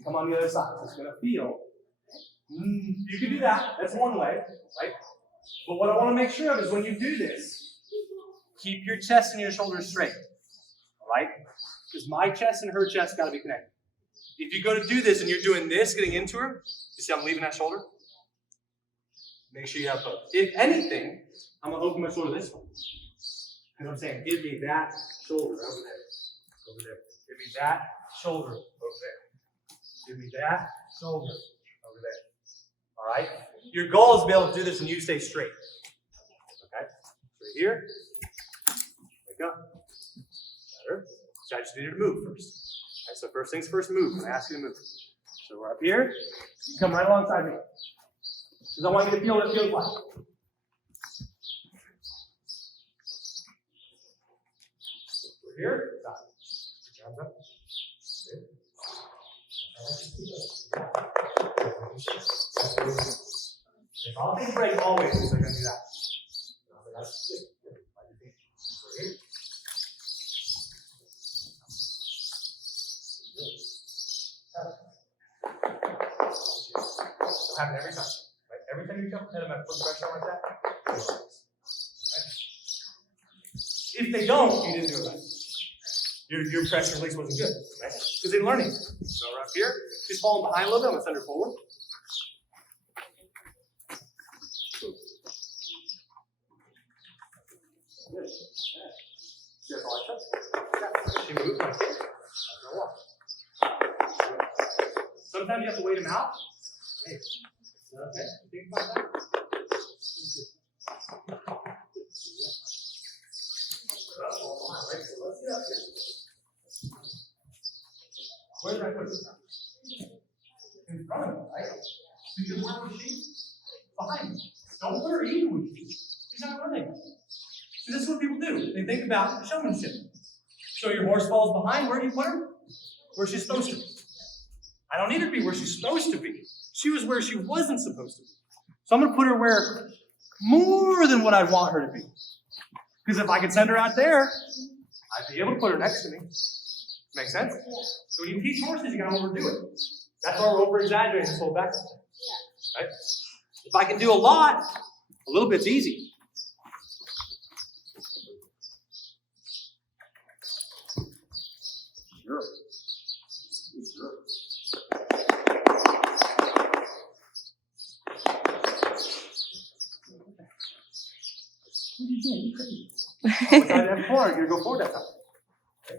and come on the other side. So it's going to feel. You can do that. That's one way, right? But what I want to make sure of is when you do this, keep your chest and your shoulders straight. All right? Because my chest and her chest got to be connected. If you go to do this and you're doing this, getting into her, you see I'm leaving that shoulder? Make sure you have both. If anything, I'm going to open my shoulder this way. Because I'm saying, give me that shoulder over there. Over there. Give me that shoulder over there. Give me that shoulder over there. All right? Your goal is to be able to do this and you stay straight. Okay? Right here. Wake up. Better. So I just need you to move first. Okay, so first things first, move. I ask you to move. So we're up here. You come right alongside me. Because I want you to feel what it feels like. We're here. Stop. Hands up. If I'll take a break always, so I'm going to do that. It'll happen every time. Right? Every time you jump ahead of my foot pressure like that, right? If they don't, you didn't do it right. Your pressure release wasn't good, right? Because they're learning. So we're up here. She's falling behind a little bit. I'm going to send her forward. Good. See that's all I touch? She moves like this. Sometimes you have to wait them out. Hey. Okay. Think about that. Let's get up here. Where did I put it? In front of me, right? Because where was she? Behind me. Don't put her even with you. She's not running. So this is what people do. They think about showmanship. So your horse falls behind. Where do you put her? Where she's supposed to be. I don't need her to be where she's supposed to be. She was where she wasn't supposed to be. So I'm going to put her where more than what I want her to be. Because if I could send her out there, I'd be able to put her next to me. Make sense? So when you teach horses, you got to overdo it. That's why we're over-exaggerating this whole back. Right? If I can do a lot, a little bit's easy. Sure. Sure. What are you doing? You couldn't. What's that for? You're going to go forward that time. Okay.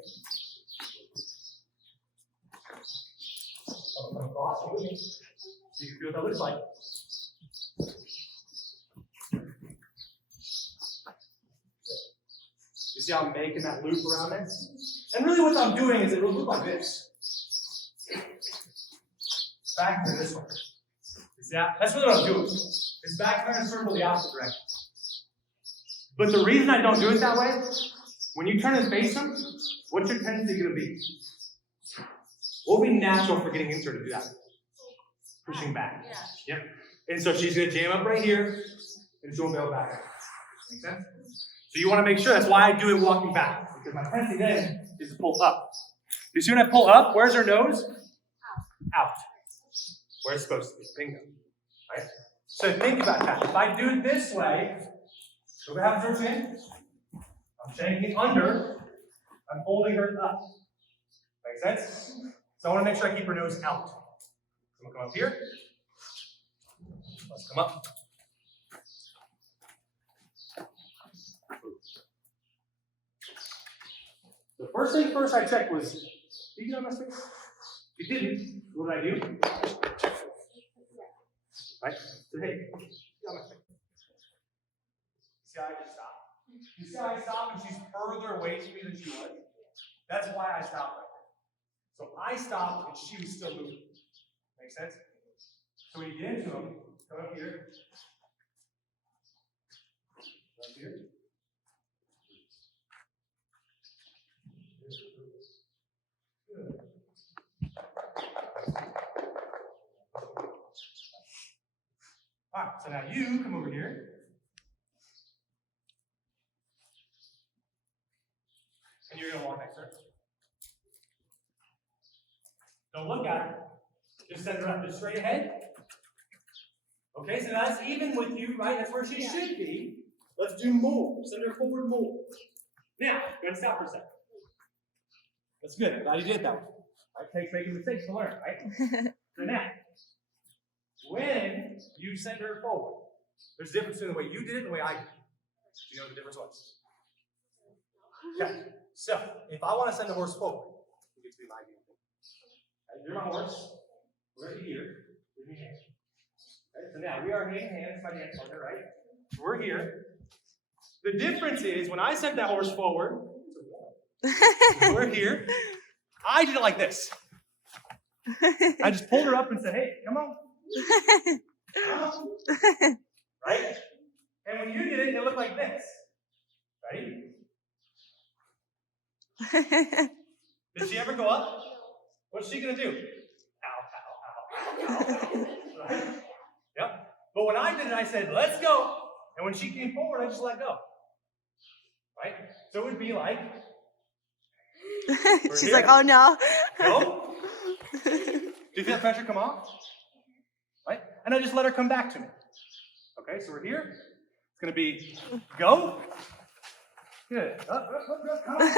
Across with me. So you can feel what that looks like. You see how I'm making that loop around there? And really what I'm doing is it will look like this. Back to this one. You see that? That's really what I'm doing. It's back trying to circle the opposite direction. But the reason I don't do it that way, when you turn and face them, what's your tendency going to be? What would be natural for getting into her to do that? Pushing back. Yep. And so she's going to jam up right here, and she won't go back. Make sense? So you want to make sure, that's why I do it walking back. Because my tendency then is to pull up. You see when I pull up, where's her nose? Out. Where it's supposed to be. Bingo. Right? So think about that. If I do it this way, so what happens to her chin? I'm shanking under. I'm holding her up. Make sense? So I want to make sure I keep her nose out. So I'm going to come up here. Let's come up. The first thing first I checked was, did you get on my space? If you didn't, what did I do? Right? So hey, get on my space. See how I just stopped? You see how I stopped and she's further away from me than she was? That's why I stopped right there. So I stopped and she was still moving. Make sense? So when you get into them, come up here. Up here. Good. All right, so now you come over here. And you're going to walk next to her. Don't look at her. Just send her up, just straight ahead. Okay, so that's even with you, right? That's where she should be. Let's do more. Send her forward more. Now, go ahead and stop for a second. That's good. I'm glad you did that one. Right? It takes making mistakes to learn, right? So now, when you send her forward, there's a difference between the way you did it and the way I did it. Do you know what the difference was? Okay. So, if I want to send the horse forward, it gets to be my idea. Okay, you're my horse. We're here. Give me hand. Okay, so now we are hand in hand. It's my dance partner, right? So we're here. The difference is when I sent that horse forward, we're here. I did it like this. I just pulled her up and said, hey, come on. Come on. Right? And when you did it, it looked like this. Ready? Did she ever go up? What's she going to do? Ow, ow, ow, ow, ow. Right? Yep. But when I did it, I said, let's go. And when she came forward, I just let go. Right? So it would be like, she's here. like, oh no. Go. Do you feel that pressure come off? Right? And I just let her come back to me. Okay, so we're here. It's going to be go. Good. Up, come on.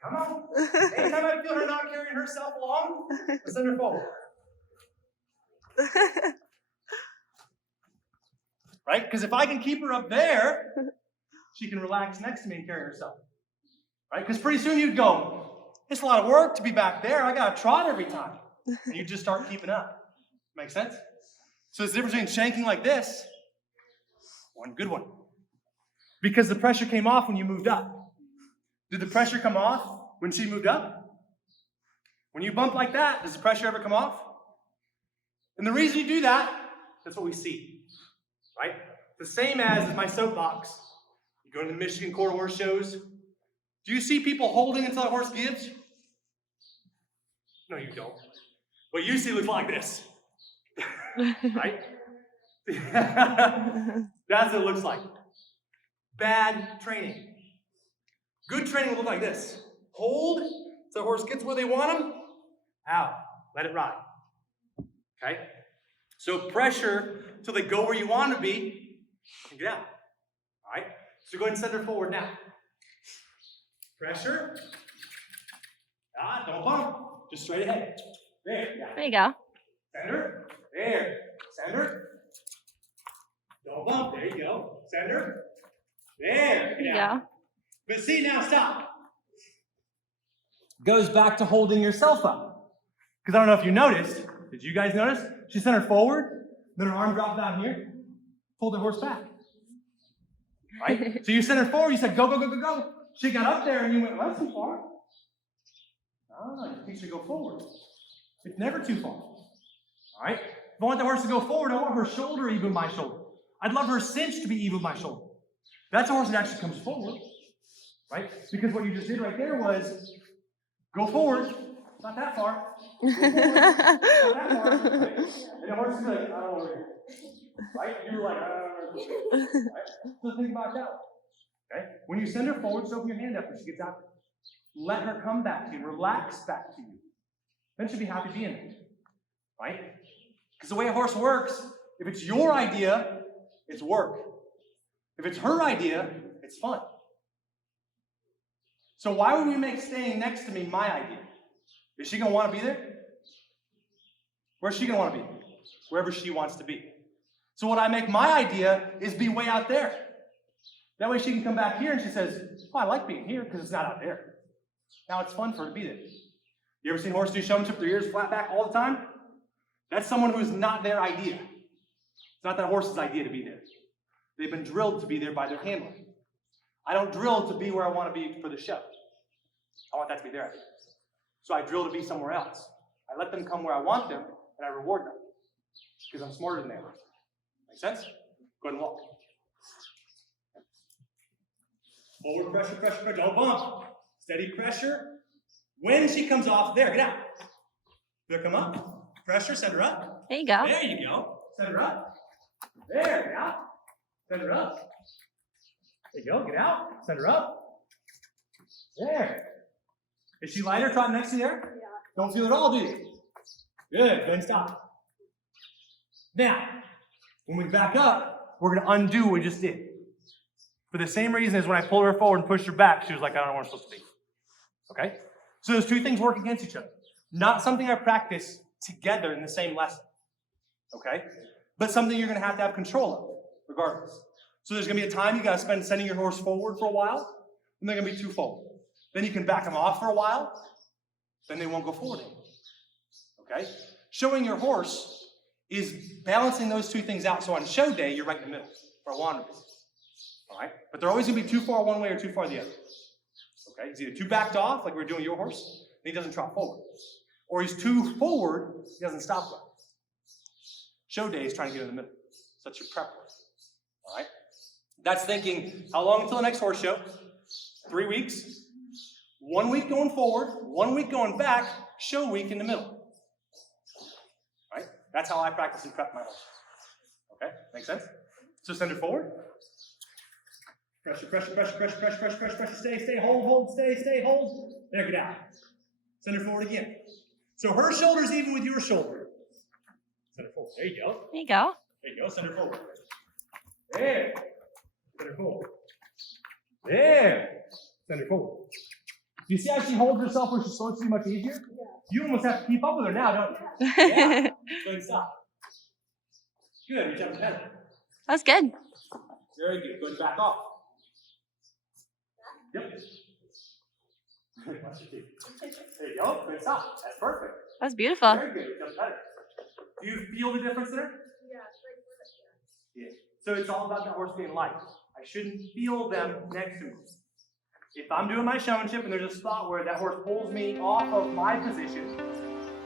Come on. Anytime I feel her not carrying herself along, let's send her forward. Right? Because if I can keep her up there, she can relax next to me and carry herself. Right? Because pretty soon you'd go, it's a lot of work to be back there. I got to trot every time. And you just start keeping up. Make sense? So there's a difference between shanking like this, one good one. Because the pressure came off when you moved up. Did the pressure come off when she moved up? When you bump like that, does the pressure ever come off? And the reason you do that, that's what we see. Right? The same as my soapbox. You go to the Michigan Quarter Horse shows. Do you see people holding until the horse gives? No, you don't. What you see looks like this. Right? That's what it looks like. Bad training. Good training will look like this. Hold so the horse gets where they want him. Out. Let it ride. Okay? So pressure till they go where you want to be and get out. All right? So go ahead and send her forward now. Pressure. Don't bump. Just straight ahead. There. Yeah. There you go. Send her. There. Send her. Don't bump. There you go. Send her. There. There you go. But see, now stop. Goes back to holding yourself up. Because I don't know if you noticed. Did you guys notice? She sent her forward, then her arm dropped down here, pulled the horse back. Right? So you sent her forward, you said, go, go, go, go, go. She got up there and you went, well, that's too far. You teach her to go forward. It's never too far. All right? If I want the horse to go forward, I want her shoulder even with my shoulder. I'd love her cinch to be even with my shoulder. That's a horse that actually comes forward. Right? Because what you just did right there was go forward. Not that far. Go forward. Not that far. Right? And the horse is like, I don't know where you're. Right? You're like, I don't know. Right? So think about that. Okay? When you send her forward, just open your hand up when she gets out there. Let her come back to you. Relax back to you. Then she'll be happy being there. Right? Because the way a horse works, if it's your idea, it's work. If it's her idea, it's fun. So why would we make staying next to me my idea? Is she going to want to be there? Where's she going to want to be? Wherever she wants to be. So what I make my idea is be way out there. That way she can come back here and she says, oh, I like being here because it's not out there. Now it's fun for her to be there. You ever seen horses do showmanship with their ears flat back all the time? That's someone who's not their idea. It's not that horse's idea to be there. They've been drilled to be there by their handler. I don't drill to be where I want to be for the show. I want that to be their idea. So I drill to be somewhere else. I let them come where I want them, and I reward them. Because I'm smarter than they are. Make sense? Go ahead and walk. Forward pressure, pressure, pressure. Don't bump. Steady pressure. When she comes off, there, get out. There, come up. Pressure, send her up. There you go. There you go. Send her up. There, get out. Send her up. There you go, get out. Send her up. There. Is she lighter trotting next to you there? Don't feel it all, do you? Good, then stop. Now, when we back up, we're going to undo what we just did. For the same reason as when I pulled her forward and pushed her back, she was like, I don't know where I'm supposed to be. Okay? So those two things work against each other. Not something I practice together in the same lesson. Okay? But something you're going to have control of, regardless. So there's going to be a time you got to spend sending your horse forward for a while, and they're going to be too forward. Then you can back them off for a while, then they won't go forward anymore. Okay? Showing your horse is balancing those two things out. So on show day, you're right in the middle for a wander business. All right? But they're always going to be too far one way or too far the other. Okay? He's either too backed off, like we're doing your horse, and he doesn't trot forward. Or he's too forward, he doesn't stop well. Show day is trying to get in the middle. So that's your prep work. All right? That's thinking, how long until the next horse show? 3 weeks. 1 week going forward, 1 week going back, show week in the middle. Right? That's how I practice and prep my horse. Okay? Make sense? So send her forward. Pressure, pressure, pressure, pressure, pressure, pressure, pressure, pressure. Stay, hold, stay, hold. There, get out. Send her forward again. So her shoulder's even with your shoulder. Send her forward. There you go. There you go. There you go. Send her forward. There. Send her forward. There. Send her forward. You see how she holds herself where she's supposed to be much easier? Yeah. You almost have to keep up with her now, don't you? Yeah. Go ahead and stop. Good. You jumped ahead. That's good. Very good. Go ahead and back off. Yep. There you go. Good stop. That's perfect. That's beautiful. Very good. Jump better. Do you feel the difference there? Yeah. So it's all about the horse being light. I shouldn't feel them next to me. If I'm doing my showmanship and there's a spot where that horse pulls me off of my position, you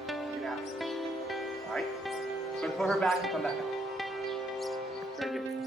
can have it. All right? So put her back and come back out. Very good.